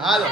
હાલો.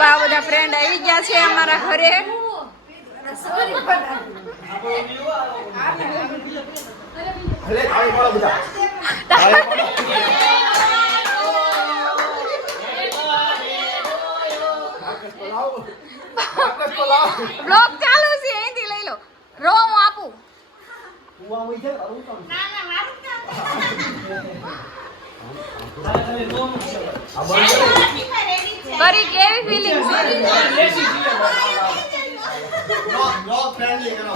બા બધા ફ્રેન્ડ આવી ગયા છે અમારા ઘરે. તો તો. બ્લોગ ચાલુ છે અહીંથી લઈ લો. રો હું આપું કુવા હોય છે, આવું કામ છે. આ બંધ કરો.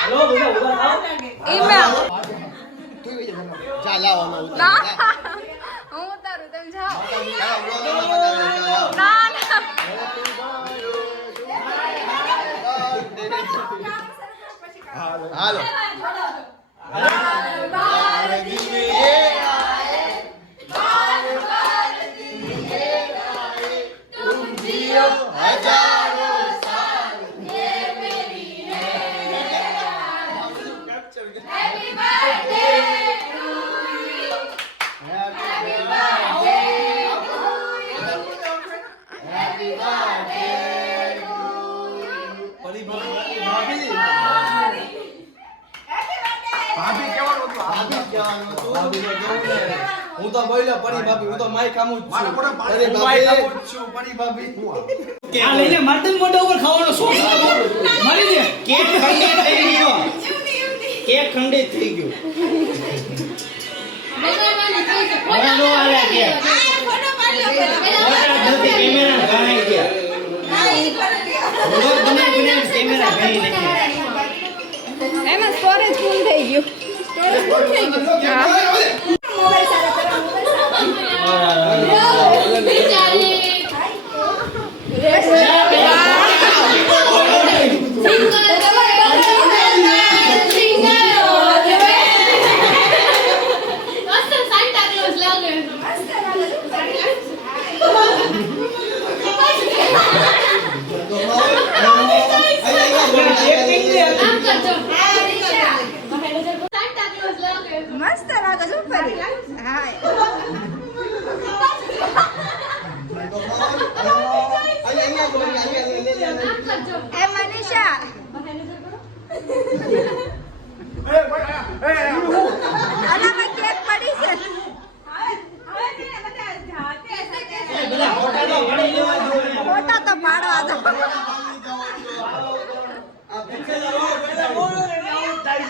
છે. તો નથી લીધું હું, હો. વાહ, લે યાર. એ મેં તું વહી જા ઘરમાં. જા, લાવો, આમાં ઉતારો. હું ઉતારું તમે જાઓ. ના ના હાલો ભાભી મારે છું કોને ભાભી? પરી હું માય ભાભી કામ જ છું, પરી ભાભી. આ લઈને માતમ મોઢા ઉપર ખાવાનો શોખ લાગો મારી દે કેક ખંડિત થઈ ગયો કેક ખંડિત થઈ ગયો હવે નો આલે કેક મોટા જલ્દી કેમેરા ગાઈ ગયા રોજ બને બને કેમેરા ગાઈ નાખ્યા એમાં સ્ટોરેજ ફૂલ થઈ ગયું સ્ટોરેજ ફૂલ થઈ ગયું હા મસ્ત લાગે છે પરી હા એ મનીષા આનામાં કેક પડી છે બધા ફોટા તો પાડી લેવા જોઈએ ફોટા તો પાડવા દો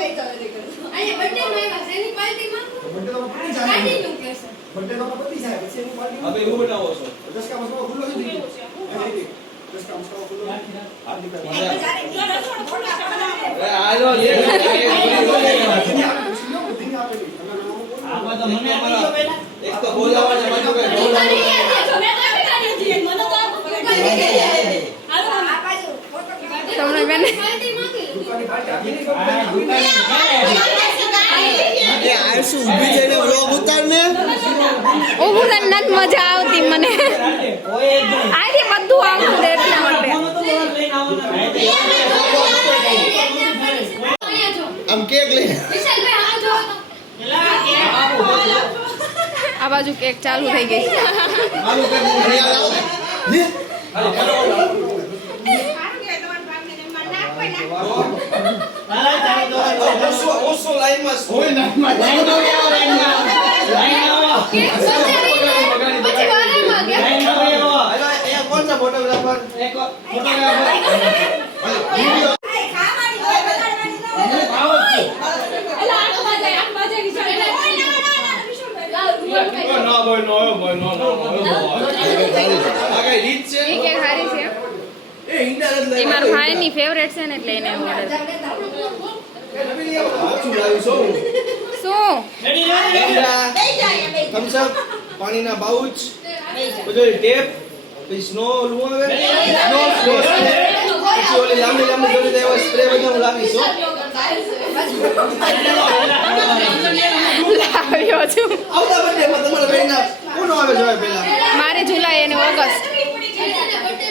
પણ તું તો ગોતી લાવ ખાતા માં બંને તો પતી જાય. બંને તો પતી જાય. પછી એનું પાર્ટી હવે એવું બનાવો છો દસ કામ ખુલ્લો થઈ ગયો એ હાલો લે આમાં તો મને આપી દો પહેલા. એક તો છે તમને બેન આ દુકાને ક્યારે એ આરસુ ઊભી થઈને વ્લોગ ઉતાર ને ઊભું થઈને નથી મજા આવતી મને આજે બધું આવતું એટલા માટે આમાં કેક આવું. આ બાજુ કેક ચાલુ થઈ ગઈ મારું કઈ બોલ અહીંયા લાવો. લે. હાલો. ઓછો ઓછો લાઈનમાં. ઓય ના લાઈન આવો, લાઈન આવો. લાઈન આવો. લાઈન આવો. હાલો, અહીંયા કોણ છે ફોટોગ્રાફર એક ફોટોગ્રાફર. ના બોય નો બોય નો નો આ કઈ રીત છે એ કેક સારી છે એ હિન્દર ભાઈ ની મારા ફેવરેટ છે ને એટલે એને ઓર્ડર લાવ્યું છું શું. થમ્સ અપ પાણીના બાઉચ બધો ટેપ પછી સ્નો ઓલું આવે. સ્નો સ્નો પછી ઓલી લાંબી લાંબી જોડી દે સ્પ્રે બધો હું લાવીશું મારે લાવ્યો છું. આવતા birthday-માં તમારા ભાઈના કોનો આવે છે પહેલા? મારી જુલાઈ અને ઓગસ્ટ.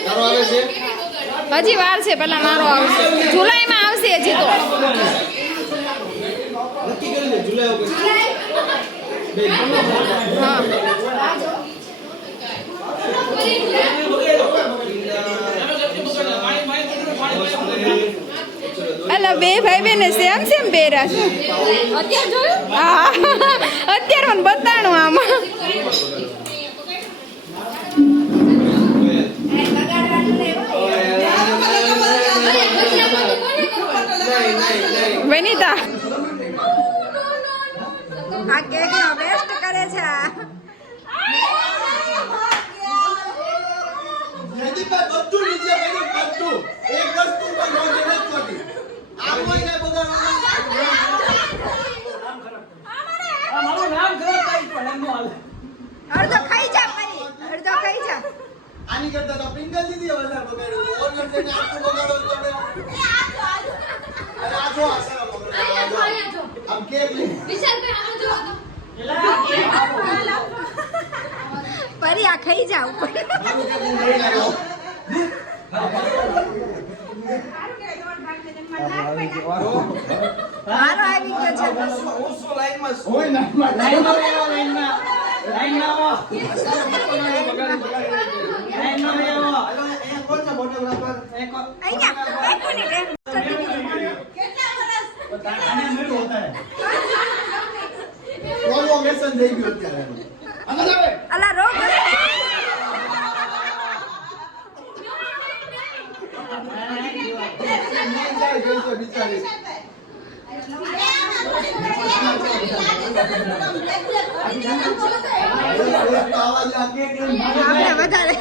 તારો આવે છે? હજી વાર છે પેલા મારો આવશે. જુલાઈમાં આવશે હજી તો. હા. અલા બે ભાઈ બેને સેમ સેમ પહેર્યા છે. હા અત્યારે મને બતાણું આમાં. વનિતા આ કેક નો બેસ્ટ કરે છે આ. જયદીપભાઈ બધું નીચે પડ્યું, બધું. એક વસ્તુ પણ નોંધ નથી પડતી. આમ કોઈ કાંઈ બગાડવાનું આ મારું નામ ખરાબ થાય પણ એમ નો હાલે. અડધો ખાઈ જા મારી અડધો ખાઈ જા આની કરતા તો પિંગલ દીદી વધારે બગાડ્યું. ઓર્ગન લઈને આટલું બગાડો તો તમે- અરે આ જો, આ સારા બગાડ્યા. આ જો. આમ કેક લઈને. પેલા કે પરી આ ખાઈ જા ઉપર મારું આવી ગયો છે લાઈનમાં. ના. લાઈનમાં લાઈનમાં. લાઈનમાં લાઈનમાં અહીંયા એક મિનિટ એક આને મળ્યું અત્યારે. Prolongation થઈ ગયું અત્યારે. અલા રો આવા વધારે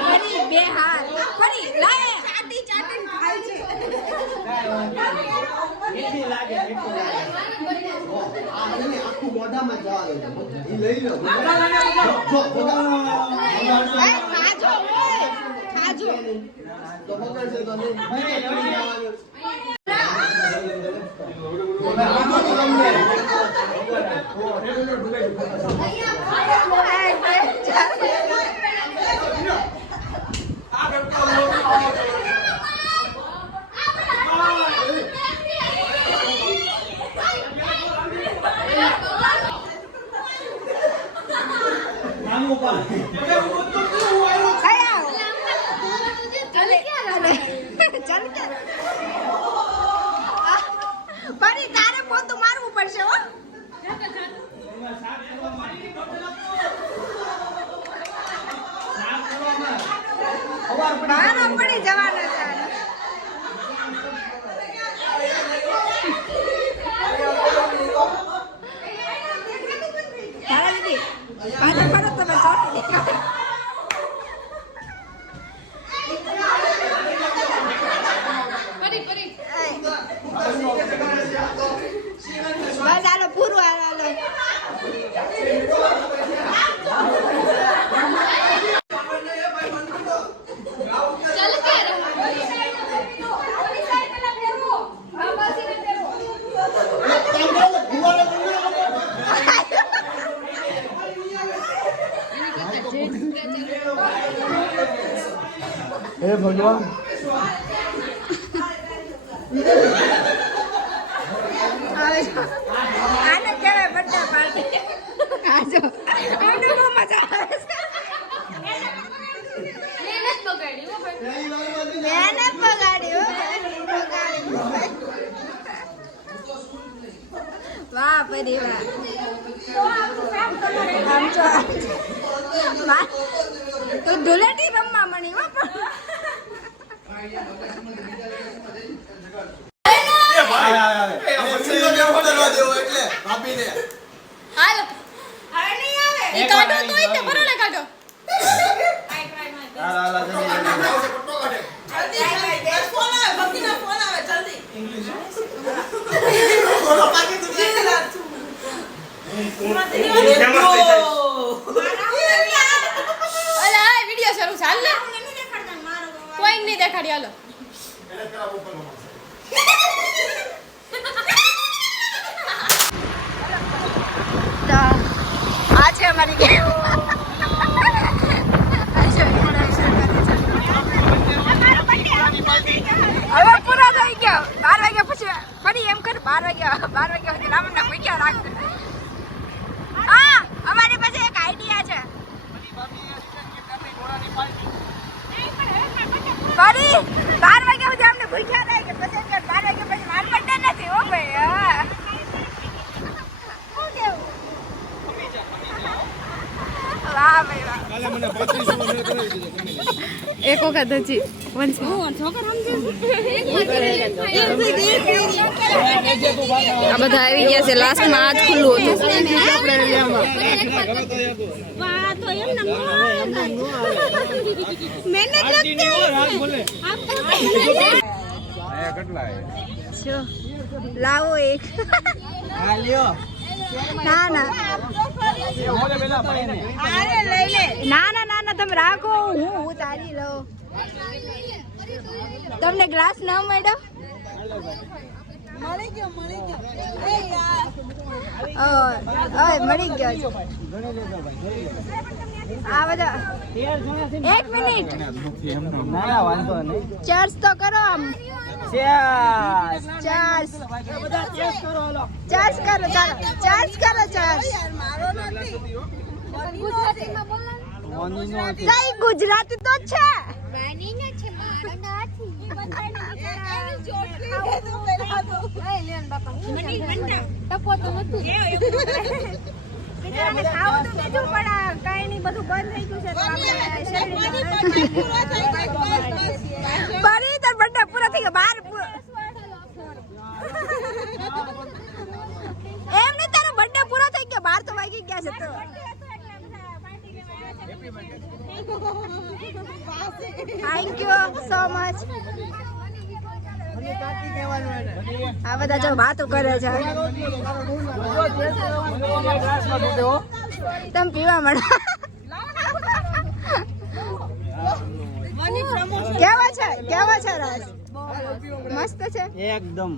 ફરી બે હાથ ફરી લાય ચાટી ચાટીને ખાય છે મીઠી લાગે, મીઠી લાગે. આ એને આખું મોઢામાં જવા દે ઈ લઈ લો. જો. એ ખાજો ખાજો તો બગાડશે તો નહીં. નામ ઉપર. ખાઈ આવો ચલે ચલ કે ફરી તારે પોતું મારવું પડશે હો એમાં શાક કરવામાં. શાક કરવામાં. ખબર પડી બહાર પડી જવાના છે આને. તારા દીદી પાછા ફરો તમે ચોટી હે ભગવાન. આને કહેવાય બર્થડે પાર્ટી. આજો. આને બહુ મજા આવે છે. મેં વાહ પરી વાહ આમ તો વાહ તું ધૂળેટી રમવા મળી હો? પણ મછલીઓ ચાલ ને કોઈ નહીં દેખાડી હાલો. આ છે અમારી ગેમ હવે પૂરા થઈ ગયો. બાર વાગ્યા પછી ફરી એમ કર બાર વાગ્યા બાર વાગ્યા સુધી રામના મૂક્યા રાખ હા અમારી પાસે એક આઈડિયા છે ફરી બાર વાગ્યા સુધી અમને ભૂખ્યા થાય કે પછી કે બાર વાગ્યા પછી માર નથી હો ભાઈ હા. શું કેવું? વાહ ભાઈ વાહ. એક વખત હજી વંશ આ બધા આવી ગયા છે લાસ્ટમાં આજ ખુલ્લું હતું મહેનત જો લાવો એક ના ના ના ના ના ના તમે રાખો હું ઉતારી લઉં તમને ગ્લાસ ના મળ્યો? મળી ગયો મળી ગયો. છે. આ બધા એક મિનિટ. ચાર્જ તો કરો આમ. ચાર્જ ચાર્જ કરો ચાર્જ કરો ચાર્જ કઈ ગુજરાતી છે. તો નહીં બધું બંધ થઈ ગયું છે તો શેરડી પરી તાર birthday પૂરો થઈ ગયો બાર પૂ- એમ નહીં તારો બર્થડે પૂરો થઈ ગયો બાર તો વાગી ગયા છે તો થેન્ક યુ સો મચ આ બધા જો વાતો કરે છે. તમે પીવા મળો. કેવા છે? કેવા છે રસ? મસ્ત છે? એકદમ.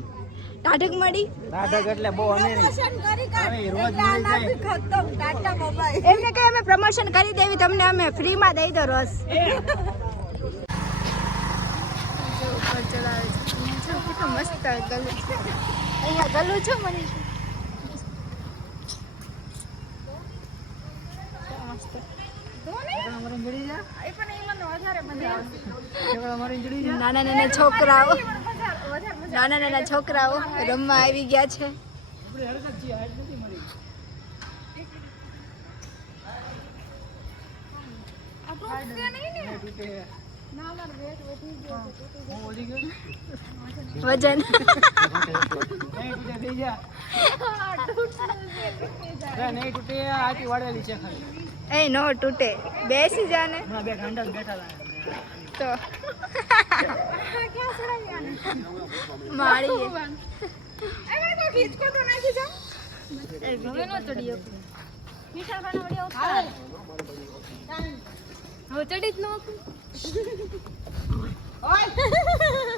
ટાઢક મળી? ટાઢક એટલે બહુ અમેરી. એમને કે અમે પ્રમોશન કરી દેવી તમને અમે ફ્રીમાં દઈ દો રસ. મસ્ત ગલું છે. અહીંયા ગલું છું મને? નાના નાના છોકરાઓ. નાના નાના છોકરાઓ રમવા આવી ગયા છે. વજન. નહીં તૂટે. આટી વાળેલી છે ખાલી એ નો તૂટે બેસી જાને હમણાં બે ગાંડા બેઠા હતા.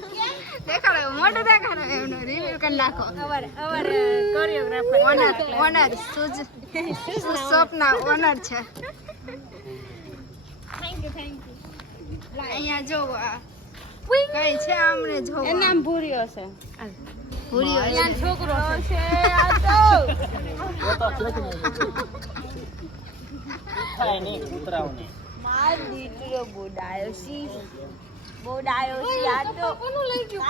તો દેખાડો મોટું દેખાડો એમનો રિવીલ કરી નાખો. ઓનર ઓનર સુજ સુજ ઓનર છે. અહીંયા જો આ કઈ છે આમને જો નામ ભૂર્યો છે. અહીંયા છોકરો છે. નહીં. આ તો કોનું લઈ ગયું.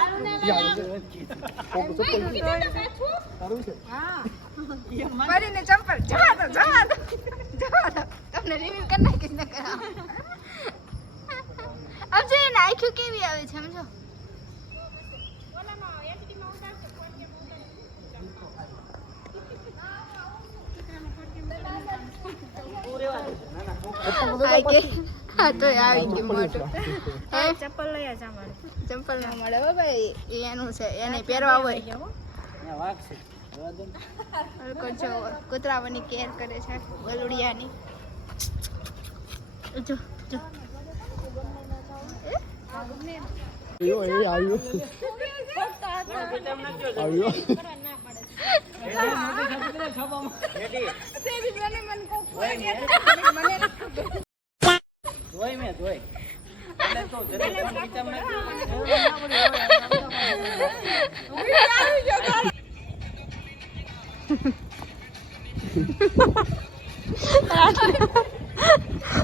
તારું ને લઈ ચંપલ જવા જવા જવા તમને રિવ્યુ કરી નાખીશ ને કરા કેવી આવે છે સમજો ઓલામાં એચડી માં ઉતારશે હા કે હા તો આવી ગયું મોટું. હે? ચપ્પલ લઈ જા મારે ચંપલ ના મળે હો ભાઈ એનું છે એને પહેરવા હોય. જો કૂતરાઓની કેર કરે છે બલુડિયાની જો જો. પણ વિચાર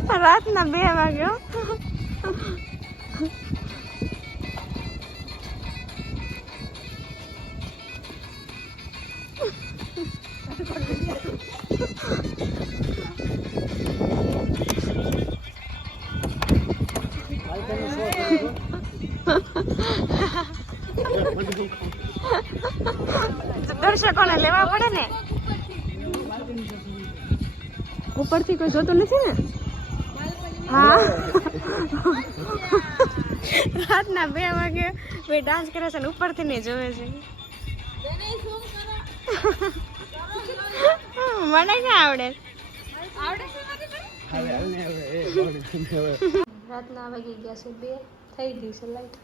ના રાતના બે વાગ્યો દર્શકોને લેવા પડે ને? ઉપરથી કોઈ જોતું નથી ને? હા. રાતના બે વાગે બે ડાન્સ કરે છે ને ઉપરથી નહીં જોવે છે. મને ક્યાં આવડે? રાતના વાગી ગયા છે બે. થઈ ગઈ છે લાઈટ.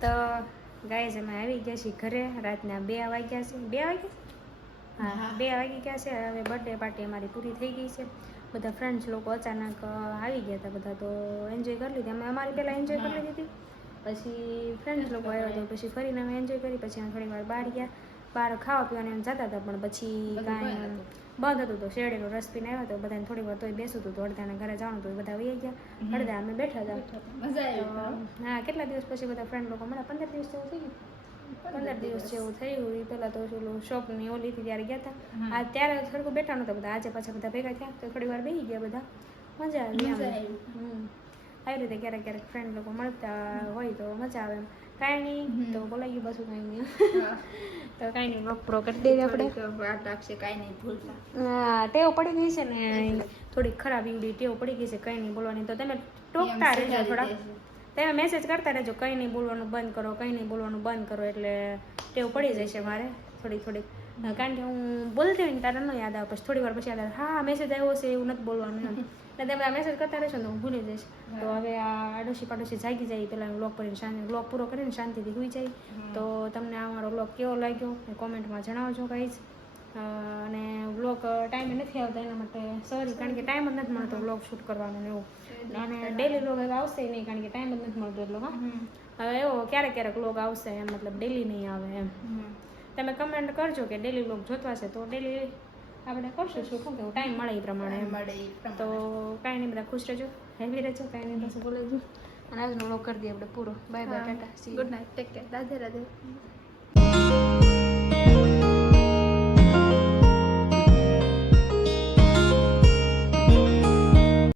તો ગાઈઝ અમે આવી ગયા છીએ ઘરે. રાતના બે વાગ્યા છે. બે વાગ્યા? હા બે વાગી ગયા છે. હવે બર્થડે પાર્ટી અમારી પૂરી થઈ ગઈ છે. બધા ફ્રેન્ડ્સ લોકો અચાનક આવી ગયા હતા બધા. તો એન્જોય કરી લીધી. અમે અમારી પહેલાં એન્જોય કરી લીધી હતી. પછી ફ્રેન્ડ્સ લોકો આવ્યા હતા પછી ફરીને અમે એન્જોય કરી. પછી થોડી વાર બહાર ગયા. બહાર ખાવા પીવાને એમ જતા હતા પણ પછી કાંઈ બંધ હતું તો શેરડીનો રસ પીને આવ્યો તો બધાને થોડી વાર તોય બેસું હતું તો અડધાને ઘરે જવાનું હતું બધા વહી ગયા. અડધા અમે બેઠા હતા. હા કેટલા દિવસ પછી બધા ફ્રેન્ડ લોકો મળ્યા? પંદર દિવસ જેવું થઈ ગયું? પંદર દિવસ જેવું થયું એ પહેલાં તો શોપ શોપની ઓલી હતી ત્યારે ગયા હતા આ ત્યારે થોડુંક બેઠા નહોતા બધા. આજે પાછા બધા ભેગા થયા તો થોડી વાર બેસી ગયા બધા. મજા આવી. આવી. રીતે ક્યારેક ક્યારેક ફ્રેન્ડ લોકો મળતા હોય તો મજા આવે એમ. કાંઈ નહીં. તો બોલાઈ ગયું કાંઈ નહીં. તો કાંઈ નહીં બ્લોગ પ્રો કરી દઈએ આપણે. કાંઈ નહીં ભૂલતા હા, ટેવ પડી ગઈ છે ને થોડી ખરાબ એવડી ટેવ પડી ગઈ છે કંઈ નહીં બોલવાની. તો તમે ટોકતા રહેજો થોડા તમે મેસેજ કરતા રહેજો કંઈ નહીં બોલવાનું બંધ કરો કંઈ નહીં બોલવાનું બંધ કરો એટલે ટેવ પડી જશે મારે. થોડી થોડી કારણ કે હું બોલતી હોય ને તારે ન યાદ આવે પછી થોડી વાર પછી યાદ આવે હા મેસેજ આવ્યો છે એવું નથી બોલવાનું તમે મેસેજ કરતા રહેશો ને હું ભૂલી જઈશ. તો હવે આ આડોશી પાડોશી જાગી જાય પહેલાં બ્લોગ કરીને શાંતિ બ્લોગ પૂરો કરીને શાંતિથી સુઈ જાય. તો તમને આ મારો બ્લોગ કેવો લાગ્યો કોમેન્ટમાં જણાવજો ગાઈઝ અને બ્લોક ટાઈમે નથી આવતા એના માટે સોરી કારણ કે ટાઈમ જ નથી મળતો વ્લોગ શૂટ કરવાનો એવું. અને ડેલી બ્લોગ આવશે નહીં કારણ કે ટાઈમ જ નથી મળતો એટલો હા. હવે એવો ક્યારેક ક્યારેક બ્લોગ આવશે એમ મતલબ ડેલી નહીં આવે એમ. તમે કમેન્ટ કરજો કે ડેલી બ્લોગ જોતવા છે તો ડેલી આપણે કરશું શું? શું કેવું ટાઈમ મળે એ પ્રમાણે મળે તો કાંઈ નહીં બધા ખુશ રહેજો. હેવી રહેજો કાંઈ નહીં પછી બોલે જો અને આજનો વ્લોગ કરી દઈએ આપણે પૂરો. Bye bye tata. Good night take care Radhe Radhe.